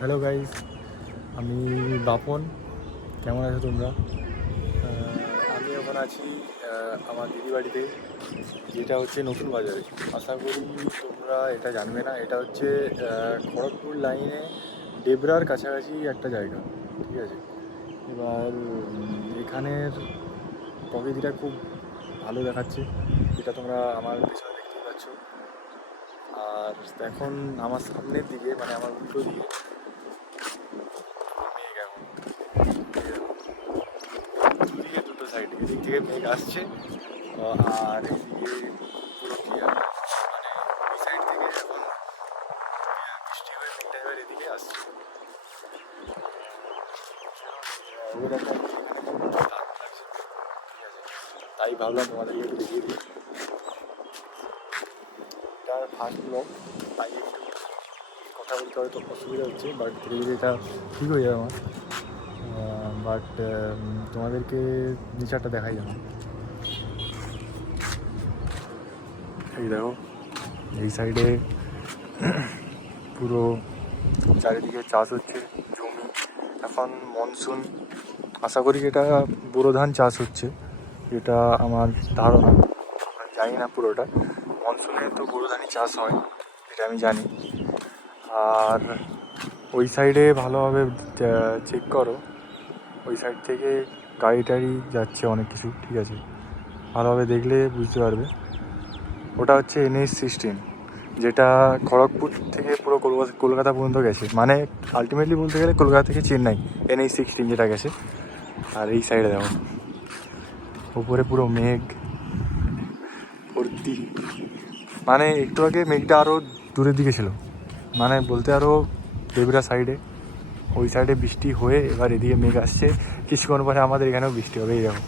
Hello guys, আমি বাপন। কেমন আছো তোমরা? আমি এখন আছি আমার দিদি বাড়িতে, যেটা হচ্ছে নতুন বাজারে। আশা করি তোমরা এটা জানবে না। এটা হচ্ছে খড়গপুর লাইনে ডেবরার কাছাকাছি একটা জায়গা, ঠিক আছে? এবার এখানের প্রকৃতিটা খুব ভালো দেখাচ্ছে, যেটা তোমরা আমার পেছনে দেখতেই পাচ্ছ। আর এখন আমার সামনের দিকে, মানে আমার উল্টো দিকে মেঘ এখন, দুদিকে দুটো সাইডে, এদিক থেকে মেঘ আসছে আর এদিকে পুরো ক্লিয়ার। মানে এই সাইড থেকে এখন বৃষ্টি হয়ে মেঘটা এবার এদিকে আসছে। ওয়েদারটা এখানে খুব দারুণ লাগছে, ঠিক আছে? তাই ভাবলাম তোমাদেরকে একটু দেখিয়ে দিই। এটার ফার্স্ট ব্লগ, তাই একটু কথা বলতে হয়তো অসুবিধা হচ্ছে, বাট ধীরে ধীরে এটা ঠিক হয়ে যাবে আমার। বাট তোমাদেরকে নেচারটা দেখাই যেন। এই দেখো, এই সাইডে পুরো চারিদিকে চাষ হচ্ছে, জমি। এখন মনসুন, আশা করি এটা বোরো ধান চাষ হচ্ছে, এটা আমার ধারণা। জানি না পুরোটা। মনসুনে তো বোরো ধানই চাষ হয়, এটা আমি জানি। আর ওই সাইডে ভালোভাবে চেক করো, ওই সাইড থেকে গাড়ি টাড়ি যাচ্ছে অনেক কিছু, ঠিক আছে? ভালোভাবে দেখলে বুঝতে পারবে। ওটা হচ্ছে NH-16, যেটা খড়গপুর থেকে পুরো কলকাতা পর্যন্ত গেছে। মানে আলটিমেটলি বলতে গেলে কলকাতা থেকে চেন্নাই NH-16 যেটা গেছে। আর এই সাইডে দেখো, উপরে পুরো মেঘ ভর্তি। মানে একটু আগে মেঘটা আরও দূরের দিকে ছিল, মানে বলতে আরও দেবরা সাইডে, ওই সাইডে বৃষ্টি হয়ে এবার এদিকে মেঘ আসছে। কিছুক্ষণ পরে আমাদের এখানেও বৃষ্টি হবে। এই দেখো,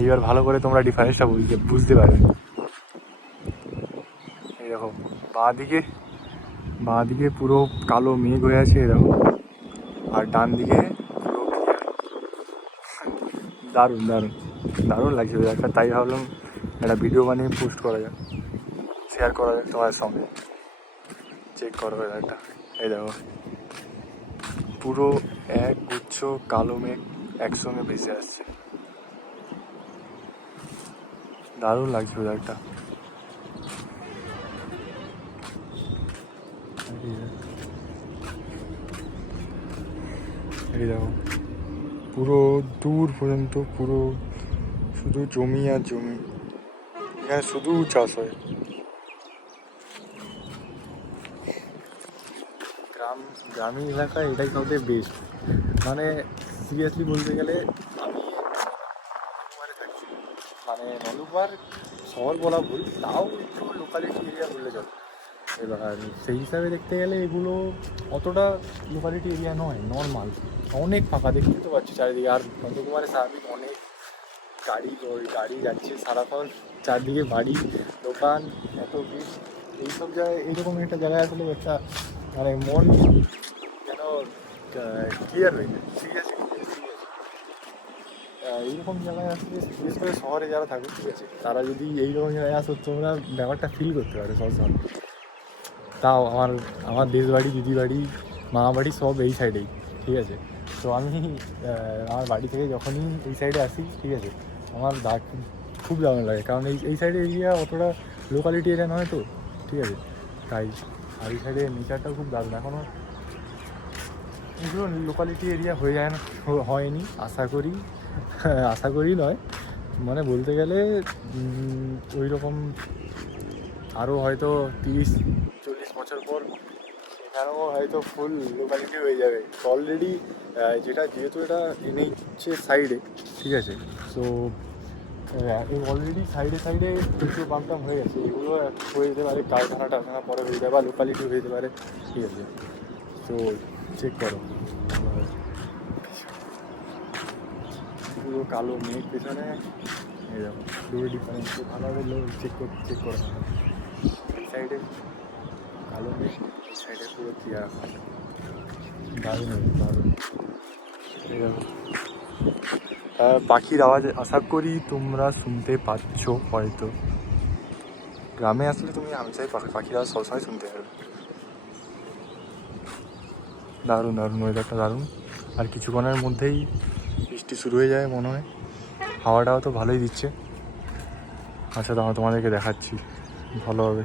এইবার ভালো করে তোমরা ডিফারেন্সটা বুঝতে পারবে। এই দেখো, বাঁ দিকে পুরো কালো মেঘ হয়ে আছে, এই দেখো। আর ডান দিকে পুরো ক্লিয়ার। দারুণ দারুণ দারুণ লাগছে একটা। তাই ভাবলাম একটা ভিডিও বানিয়ে পোস্ট করা যাক, শেয়ার করা যাক তোমাদের সঙ্গে। চেক করো একটা, এই দেখো পুরো এক গুচ্ছ কালো মেঘ একসঙ্গে ভেসে আসছে। দারুণ লাগছে একটা। এই দেখো, পুরো দূর পর্যন্ত পুরো শুধু জমি আর জমি, এখানে শুধু চাষ হয়। গ্রামীণ এলাকায় এটাই সবথেকে বেস্ট। মানে সিরিয়াসলি বলতে গেলে আমি নন্দকুমারে থাকছি, মানে নন্দকুমার শহর বলা ভুল, তাও একটু লোকালিটি এরিয়া বললে চলে। এবার সেই হিসাবে দেখতে গেলে এগুলো অতটা লোকালিটি এরিয়া নয়, নর্মাল। অনেক ফাঁকা, দেখতে তো পাচ্ছি চারিদিকে। আর নন্দকুমারে স্বাভাবিক অনেক গাড়ি যাচ্ছে সারাক্ষণ, চারদিকে বাড়ি, দোকান, এত ভিড়। এইসব জায়গায়, এইরকম একটা জায়গায় আসলে একটা মানে মন যেন ক্লিয়ার হয়ে যায়। সিরিয়াসলি এইরকম জায়গায় আসলে, বিশেষ করে শহরে যারা থাকে, ঠিক আছে, তারা যদি এইরকম জায়গায় আসো, তোমরা ব্যাপারটা ফিল করতে পারো সবসময়। তাও আমার দেশ বাড়ি, দিদি বাড়ি, মা বাড়ি সব এই সাইডেই, ঠিক আছে? তো আমি আমার বাড়ি থেকে যখনই এই সাইডে আসি, ঠিক আছে, আমার খুব দারুণ লাগে। কারণ এই সাইডে এরিয়া অতটা লোকালিটি এরিয়া নয় তো, ঠিক আছে? তাই। আর এই সাইডে নেচারটাও খুব দারুণ। এখনও এগুলো লোকালিটি এরিয়া হয়ে যায় না, হয়নি আশা করি নয়, মানে বলতে গেলে ওই রকম আরও হয়তো 30-40 বছর পর এখানেও হয়তো ফুল লোকালিটি হয়ে যাবে। অলরেডি যেহেতু এটা NH সাইডে, ঠিক আছে? সো অলরেডি সাইডে পেট্রোল পাম্প হয়ে গেছে। এগুলো হয়ে যেতে পারে কারখানা পরে হয়ে যাবে, বা লোকালিটি হয়ে যেতে পারে, ঠিক আছে? তো চেক করো, পুরো কালো মেঘ পেছনে, এই দেখো পুরো ডিফারেন্স। ভালোভাবে চেক করো। এই সাইডে কালো মেঘ, এই সাইডে পুরো ক্লিয়ার। দারুণ দারুণ। এই দেখো, পাখির আওয়াজ আশা করি তোমরা শুনতে পাচ্ছ হয়তো। গ্রামে আসলে তুমি হামেশাই পাখির আওয়াজ সবসময় শুনতে পারবে। দারুণ দারুণ ওয়েদারটা দারুণ। আর কিছুক্ষণের মধ্যেই বৃষ্টি শুরু হয়ে যায় মনে হয়। হাওয়াটাও তো ভালোই দিচ্ছে। আচ্ছা তো তোমাদেরকে দেখাচ্ছি ভালোভাবে,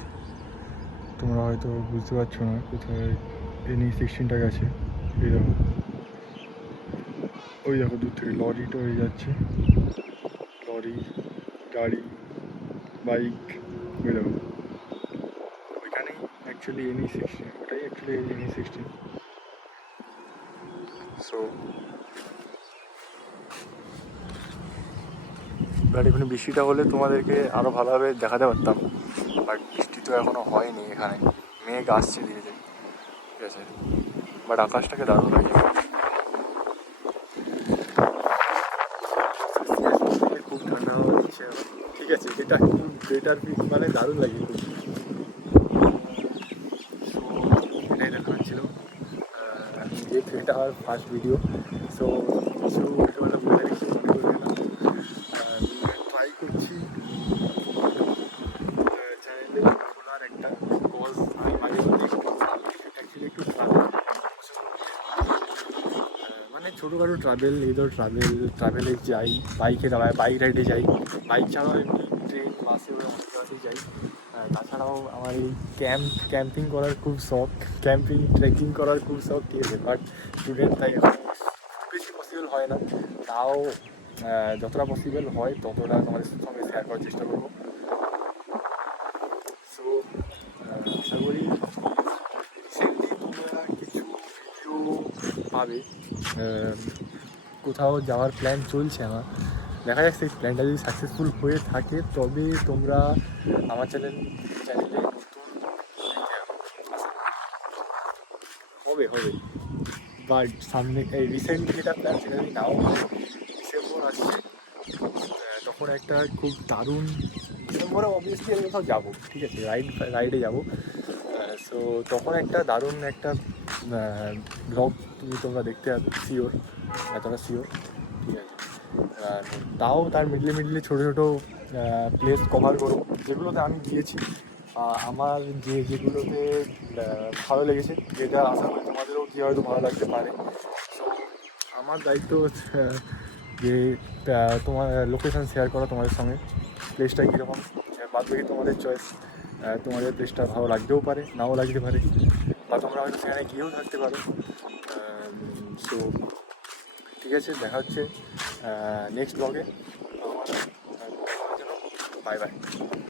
তোমরা হয়তো বুঝতে পারছো না কোথায় NE16টা গেছে। এই দেখো, ওই দেখো দূর থেকে লরিটা হয়ে যাচ্ছে, লরি, গাড়ি, বাইক, ওই দেখো ওইখানেই অ্যাকচুয়ালি NE16, ওটাই অ্যাকচুয়ালি NE16। সো বাট এখানে বৃষ্টিটা হলে তোমাদেরকে আরও ভালোভাবে দেখাতে পারতাম, বাট বৃষ্টি তো এখনও হয়নি এখানে, মেঘ আসছে ধীরে ধীরে, ঠিক আছে। বাট আকাশটাকে দারুণ লাগে, খুব ঠান্ডা হাওয়া দিচ্ছে এখন, ঠিক আছে, এটা একটু বেটার ফিল, মানে দারুণ লাগে খুব। এটাই দেখানোর ছিল, যেহেতু এটা আমার ফার্স্ট ভিডিও, সো কিছু উল্টোপাল্টা বলে কিছু মনে করবে না। ট্রাই করছি চ্যানেলে খোলার একটা, কজ আমি মাঝে মধ্যে একটু অ্যাকচুয়ালি একটু মানে ছোটোখাটো ট্রাভেল, এই ধর ট্রাভেলে যাই, বাইক রাইডে যাই, বাইক ছাড়াও এমনি ট্রেন, বাসে, অনেক জায়গাতেই যাই। তাছাড়াও আমার এই ক্যাম্পিং করার খুব শখ, ট্রেকিং করার খুব শখ, ঠিক আছে। বাট স্টুডেন্ট তাই এখন খুব বেশি পসিবল হয় না, তাও যতটা পসিবল হয় ততটা তোমাদের সঙ্গে শেয়ার করার চেষ্টা করবো। সো আশা করি রিসেন্টলি তোমরা কিছু ভিডিও পাবে। কোথাও যাওয়ার প্ল্যান চলছে আমার, দেখা যাক সেই প্ল্যানটা যদি সাকসেসফুল হয়ে থাকে তবে তোমরা আমার চ্যানেলে নতুন হবে হবে। বাট সামনে এই রিসেন্ট যেটা প্ল্যান সেটা যদি নাও হয়, ডিসেম্বর আসছে, তখন একটা খুব দারুণ, ডিসেম্বরে অবভিয়াসলি আমি কোথাও যাবো, ঠিক আছে, রাইডে যাবো। সো তখন একটা দারুণ একটা ব্লগ তোমরা দেখতে পাবে, শিওর, এতটা শিওর, ঠিক আছে। আর তাও তার মিডলে ছোটো ছোটো প্লেস কভার করবো, যেগুলোতে আমি গিয়েছি, আমার যেগুলোতে ভালো লেগেছে, যেটা আশা করি তোমাদেরও গিয়ে হয়তো ভালো লাগতে পারে। সো আমার দায়িত্ব যে তোমার লোকেশান শেয়ার করা তোমাদের সঙ্গে, প্লেসটা কীরকম, বাদ বাকি তোমাদের চয়েস, তোমাদের প্লেসটা ভালো লাগতেও পারে, নাও লাগতে পারে, বা তোমরা হয়তো সেখানে গিয়েও থাকতে পারো। সো ঠিক আছে, দেখা হচ্ছে নেক্সট ব্লগে। Bye bye.